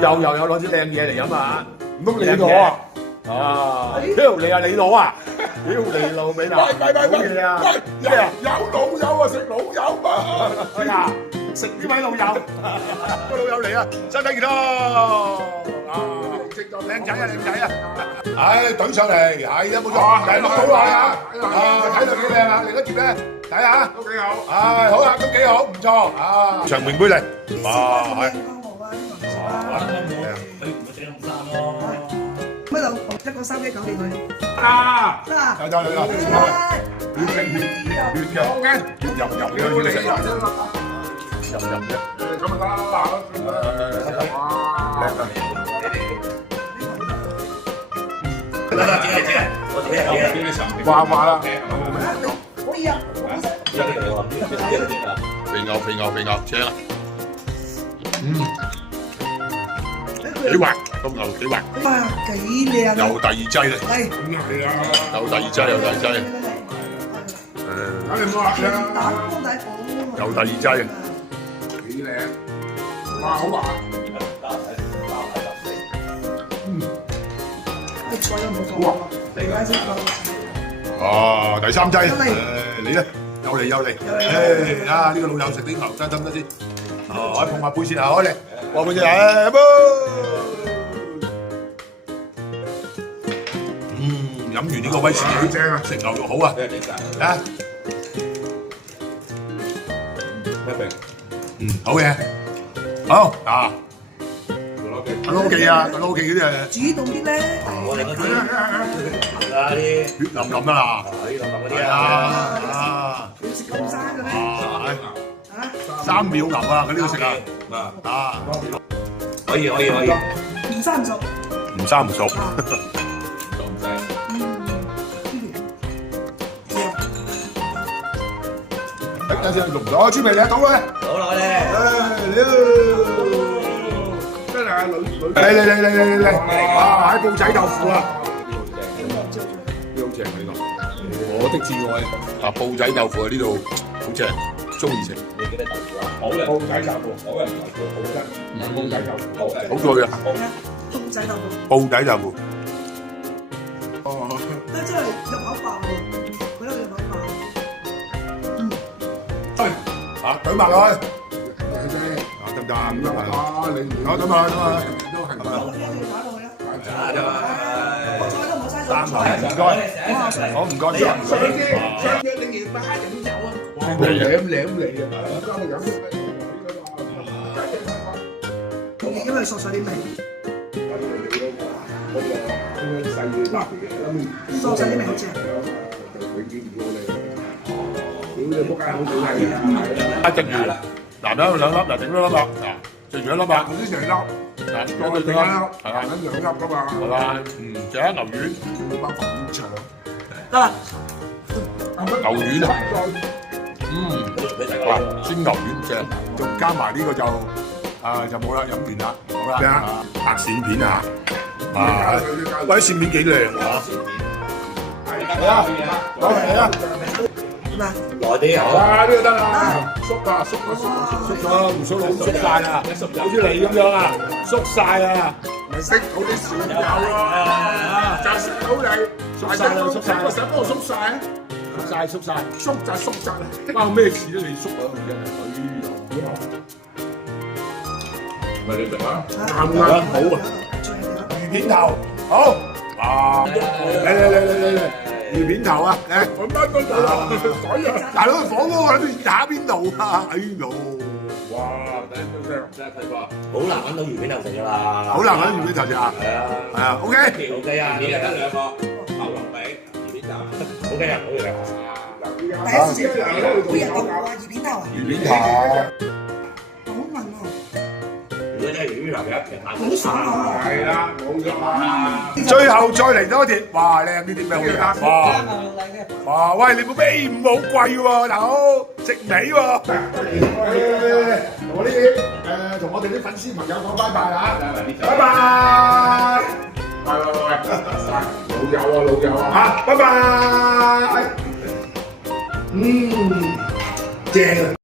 友又有攞啲靚嘢嚟飲啊！唔通你攞啊？啊！屌你啊！你攞啊！屌你老味啦！喂，好嘢啊！有老友啊，食老友嘛！哎呀，食呢位老友，個老友嚟啊！身體健康啊！靚仔啊，靚仔啊！唉，懟上嚟，係啊，冇錯，嚟碌到啦！睇到幾靚啊！另一碟咧，睇下都幾好。唉，好啊，都幾好，唔錯啊！長命杯嚟，哇，係。乜度一個3K 搞掂佢。啊！得得得，血嘅，OK，血入嘅要食，入嘅，咁咪得啦，哇話啦，可以啊，肥牛，正啊，幾滑，咁牛幾滑，哇，幾靚啊！又第二劑啦，係，又第二劑，你唔好話啦，打公仔好。又第二劑，幾靚，哇好滑，啲菜都冇錯，嚟解先夠。哦，第三劑，你咧，又嚟，啊呢個老友食啲牛踭得唔得先？哦，我碰下杯先啊，開嚟，話杯先，啵。飲完呢個威士忌正啊，食牛肉好啊！啊，好嘅，好啊，攞記啊，攞記嗰啲啊，主動啲咧，我哋嗰啲啊啲血淋淋得啦，啲嗰啲啊要食咁生嘅咩？啊，3秒牛啊，嗰啲都食啊，啊，可以，唔生唔熟。唔生唔熟。等陣錄咗，豬皮你到咧？好啦，我哋真係啊，女，嚟，喺布仔豆腐啊！呢好正啊呢個，我的至愛啊！布仔豆腐啊呢度好正，中意食。你記得豆腐啊？好嘅，布仔豆腐，好嘅，好嘅，唔係布仔豆腐，好嘅，好在嘅，公仔豆腐。布仔豆腐。都真係入口爆喎，佢都入口爆。啊，懟埋落去。啊，得唔得啊？唔得啊！你唔好懟埋，都係。我呢一打落去啊！打咗啊！菜都唔好嘥咗。三台，唔該，好唔該晒。上約你夜晚黑就點走啊？舐嚟啊！真係飲因為索晒啲味，索晒啲味好正。一隻魚，男人兩粒，嗱整多粒啦，嗱，剩咗一粒啊，啲成粒，嗱，再整一粒，係啊，兩粒噶嘛，係嘛，仲有牛丸，包粉腸，得啦，牛丸啊，哇，煎牛丸正，仲加埋呢個就就冇啦，飲完啦，好啦，咩啊？白鱔片啊，啊，喂，啲鱔片幾靚啊，嚟啊，攞嚟啊！耐啲好。啊呢個得啦，縮啊縮咗，唔縮佬縮晒啦，好似你咁樣啊，縮晒啊！咪識好啲小友咯，就識到你，縮晒啦，縮晒個手幫我縮晒啊，縮晒，縮就縮晒，關我咩事咧？你縮啊，真係，哎呀，咪你食啊，啱啱好啊！魚片頭好，啊，嚟，魚片頭啊，嚟，我乜都做啦，改啊，大佬火鍋喺邊打邊度啊？哎呦，哇，第一都聲，真係睇過，好難揾到魚片頭食㗎啦。好難揾魚片頭食啊！係啊係啊，OK， ，OK 啊，你係得兩個牛龍髀魚片頭 OK 啊，好嘅。第一次食，每日都話魚片頭啊，魚片頭，好聞喎，如果真係魚片頭嘅，好爽啊！係啦，冇錯啦，最後再嚟多碟，哇靚呢啲咩好嘢？哇！哇！喂，你部 A5好貴喎，大佬食尾喎。同我啲同我哋啲粉絲朋友講拜拜啦，拜拜。喂，老友啊，嚇，拜拜。正啊！